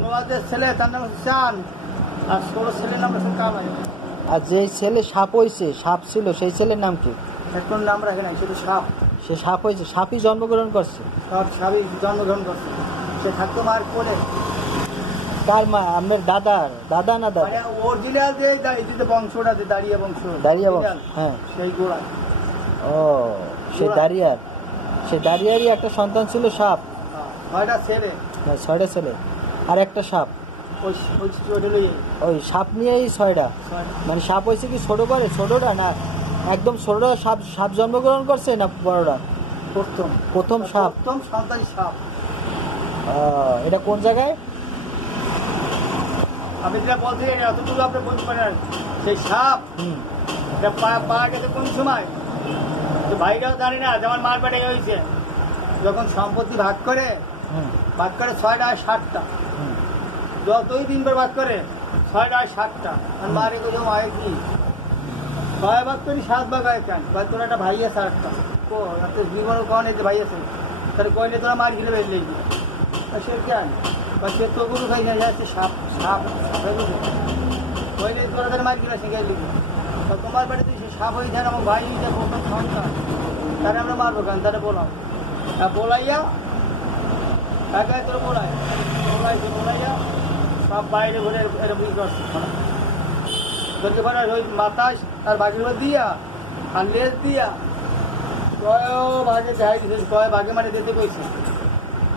নওয়াজের ছেলে তার নাম হচ্ছে চান, আর ছোট ছেলের নাম হচ্ছে কামাই। আর যে ছেলে সাপ হয়েছে, সাপ ছিল, সেই ছেলের নাম কি? এখন নাম রাখে নাই, শুধু সাপ। সে সাপ হয়েছে, সাপই জন্মগ্রহণ করছে? সব সাপই জন্মগ্রহণ করছে। সে থাকতো মার কোলে। কার মা? আপনার দাদার দাদা না দাদা? অরিজিনাল যে বংশটা, যে দাঁড়িয়ে বংশ, দাঁড়িয়া বংশ, হ্যাঁ সেই গোড়া। ও, সে দাঁড়িয়ার, সে দাঁড়িয়ারই একটা সন্তান ছিল সাপ। 6টা ছেলে। হ্যাঁ, 6টা ছেলে আর একটা সাপ। ওই সাপ নিয়েই 6টা। মানে সাপ হয়েছে কি ছোট করে? ছোটটা না একদম ছোটটা সাপ, সাপ জন্মগ্রহণ করছে না বড়টা? প্রথম সাপ, প্রথম সন্তান সাপ। এটা কোন জায়গায়? আমি যেটা বলছি এতটুকু আপনি বলতে পারেন। সেই সাপ পাওয়া গেছে কোন সময়? ভাইরাও জানি না। যেমন মার পেটে হয়েছে, যখন সম্পত্তি ভাগ করে 6টা 7টা, যতই দিন পর ভাগ করে 6টা 7টা। আর মারে কোথাও মায়ের কি 6 ভাগ করি 7 ভাগ হয় কেন? তোর একটা ভাই আছে, 8টা জীবনে কন এতে ভাই আছে, তাহলে কইলে তোরা মার গিলে বেরলে সে কেন? বা সে তো গরু খাই না যাচ্ছে, সাপ সাপ কইলে তোরা তার মার গিলা শিখাই লিখি। তোমার বাড়িতে সে সাপ হয়ে যায়, আমার ভাই প্রথম সন্তান, তাহলে আমরা মারবো কেন? তাহলে বলাও বলাইয়া একাই তোর বলাইয়া সব বাইরে ঘুরে এরকম করছে। তোকে পরে ওই মাথায় আর বাঘের মধ্যে দিয়া আর লেজ দিয়া কয় ভাগে যাই দিতে, কয় ভাগে মানে দিতে কইছে।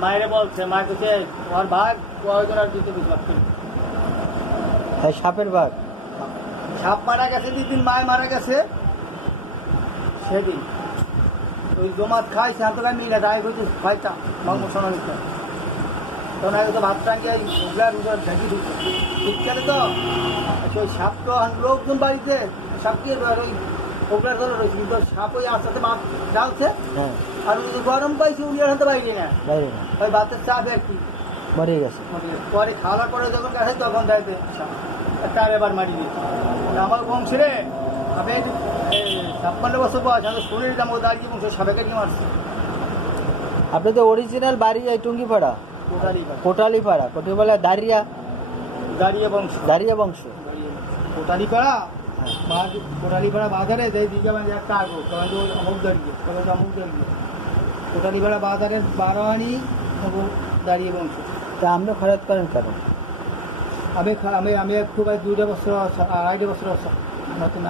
মায়েরে বলছে, মা কইছে ওর ভাগ কয়জন আর দিতে কইছে। সাপের ভাগ। সাপ মারা গেছে যেদিন মায় মারা গেছে, সেদিন ওই জমাত খাইছে হাত গায়ে মিলে রায় হয়েছে ভাইটা মামু সোনা মিলতে। তখন আগে তো ভাত টাঙ্গিয়ে ঢাকি ঢুকছে তো ওই সাপ তো লোকজন বাড়িতে সাপকে ওই ওগুলার ধরে রয়েছে, কিন্তু সাপ ওই আস্তে মাছ ডালছে। আর গরম পাইছে উনি হাতে বাইরে না, ওই ভাতের চাপ আর কি মরে গেছে। পরে খাওয়ার পরে যখন গেছে তখন যাইতে তার এবার মারি দিয়েছে। আমার বংশ রে, আমি 56 বছর বয়স, আমি শরীর দাম ও দাঁড়িয়ে বংশ সাপে কাটিয়ে মারছে। আপনাদের অরিজিনাল বাড়ি এই টুঙ্গিপাড়া? কোটালীপাড়া। কোটালীপাড়া দাঁড়িয়া বংশ। কোটালীপাড়া কোটালীপাড়া বাজারে দিকে একটা আগো অমুক দাঁড়িয়ে কোটালীপাড়া বাজারের 12 আনি দাঁড়িয়ে বংশ। তা আপনি খরচ করেন কেন? আমি খুব 2 বছর 2.5 বছর নতুন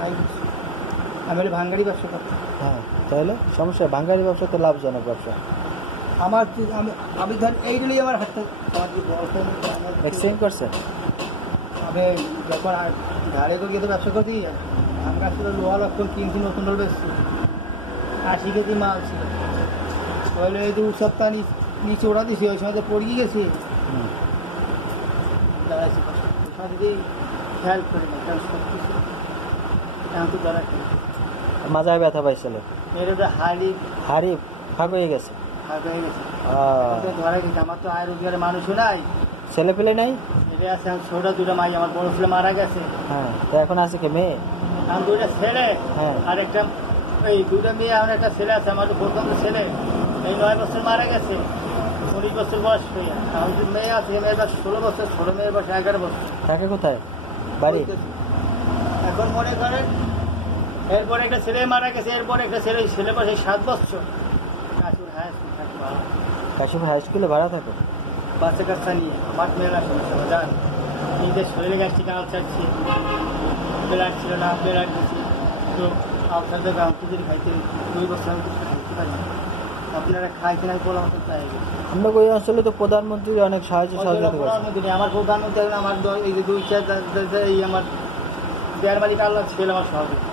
আমি ভাঙ্গারি ব্যবসা করতাম। হ্যাঁ, তাহলে সমস্যা? ভাঙ্গারি ব্যবসা তো লাভজনক ব্যবসা। আমার আমি ধর এইগুলি আমার হাতে এক্সচেঞ্জ করছেন। আমি যখন ঘাড়ে তো গিয়ে তো ব্যবসা করছি, আমার কাছে লোহা লক্ষণ কিনছি, নতুন রোল বেচছি, 80 কেজি মাল ছিল। তাহলে এই 2 সপ্তাহ নিচে ওরা দিছি, ওই সময় তো পড়িয়ে গেছি। দাঁড়াইছি খেয়াল করি না, কারণ সব কিছু এখন তো দাঁড়া মাজায় ব্যথা পাইছিল, মেয়েটা হাড়ি ফাঁক হয়ে গেছে। আমার তো আয় রোজগারের মানুষও নাই, ছেলে পেলে নাই। ছেলে আছে ছোট 2টা মাই, আমার বড় ছেলে মারা গেছে। হ্যাঁ, তো এখন আছে কি মেয়ে? আমার 2টা ছেলে আর একটা এই 2টা মেয়ে, আমার একটা ছেলে আছে। আমার প্রথম ছেলে এই 9 বছর মারা গেছে, 19 বছর বয়স হয়ে। আমার যে মেয়ে আছে, মেয়ের বয়স 16 বছর, ছোট মেয়ের বয়স 11 বছর। থাকে কোথায়? বাড়ি। এখন মনে করেন এরপরে একটা ছেলে মারা গেছে, এরপরে একটা ছেলে বয়স 7 বছর। কাশিপুর হাই স্কুলে ভাড়া থাকো? বাচ্চা কাচ্চা নিয়ে আমার মেলা সমস্যা জান, নিজের শরীরে গ্যাস্ট্রিক আলসার ছিল, ব্লাড ছিল না, ব্লাড দিচ্ছি তো আলসার থেকে আমি যদি খাইতে 2 বছর আমি কিছু খাইতে পারি। আপনারা খাইছেন, আমি বলা মতো চাই। আমরা ওই অঞ্চলে তো প্রধানমন্ত্রীর অনেক সাহায্য সহযোগিতা। প্রধানমন্ত্রী আমার প্রধানমন্ত্রী, আমার এই যে 2-4 এই আমার দেয়ার মালিক আল্লাহ ছিল আমার সহযোগিতা।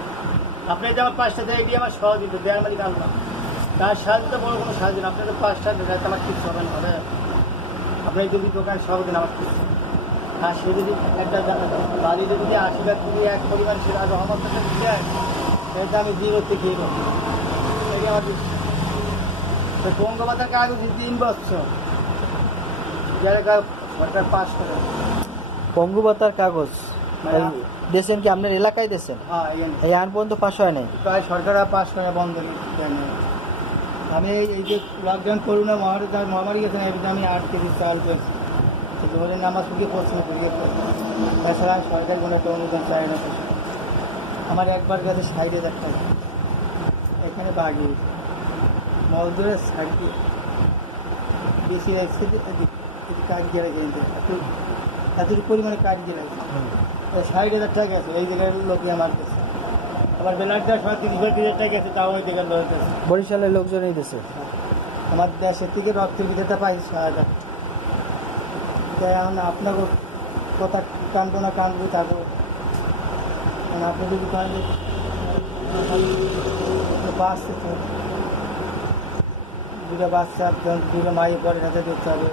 আপনি যে আমার 5টা দেয়, এটি আমার সহযোগিতা, দেয়ার মালিক আল্লাহ। তার সাহায্য বড় কোনো সাহায্য না। আপনাদের 5টা দেখাতে আমার কিছু হবে না। আপনার যদি দোকান সব দিন আমার কিছু, আর সে যদি একটা বাড়িতে যদি 80 লাখ যদি এক পরিমাণ সে রহমত দেয়, সেটা আমি 0 থেকে আমার বঙ্গবন্ধার কাগজ 3 বছর যারা সরকার পাস করে। বঙ্গবন্ধার কাগজ দিয়েছেন কি আপনার এলাকায় দিয়েছেন? হ্যাঁ, এই আইন পর্যন্ত পাস হয় নাই। প্রায় সরকার পাস করে বন্ধ। আমি এই যে লকডাউন করোনা মহামারী গেছে না, আমি 8 কেজি চাল পেয়েছি, জোহরের নামাজ পড়িয়ে পড়ছি না পড়িয়ে পড়ছি। তাছাড়া আমি সরকারি কোনো একটা অনুদান চাই না। আমার একবার গেছে 60,000 টাকা, এখানে বাগিয়ে মজদুরের সাইডে বেশি রাখছে, কাজ দিয়ে রাখে এতটুকু পরিমাণে কাজ দিয়ে রাখছে। 60,000 টাকা গেছে এই জায়গার লোকই আমার কাছে। আবার বেলার দেওয়ার সময় 30,000 টাকা গেছে, তাও ওই জায়গার লোক গেছে। বরিশালের লোকজনই দিছে। আমার দেশের থেকে রক্তের ভিতরটা পাইছি 6,000। তাই এখন আপনাকে কথা কানবো না কানবো থাকবো, কারণ আপনি যদি করেন বাঁচতে তো দুটো বাচ্চা, দুটো মায়ের পরে হাতে দেখতে হবে।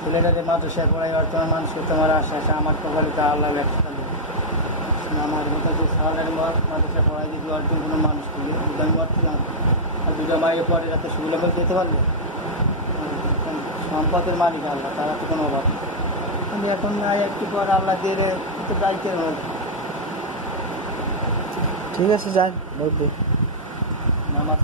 ছেলেটাকে মাদ্রাসায় পড়াই বর্তমান মানুষ তোমার আশা আশা আমার কপালে তা আল্লাহ ব্যবসা দেবে। আমার মতো যে সালারি মাদ্রাসায় পড়াই যদি অর্জন কোনো মানুষ করবে আমি বর্তমান আর দুটো মায়ের পরে রাতে সুবিধা করে যেতে পারবে। সম্পদের মালিক আল্লাহ, তারা তো কোনো অভাব নেই। আমি এখন নাই একটু পর আল্লাহ দিয়ে একটু দায়িত্বের মধ্যে। ঠিক আছে, যান বলতে নামাজ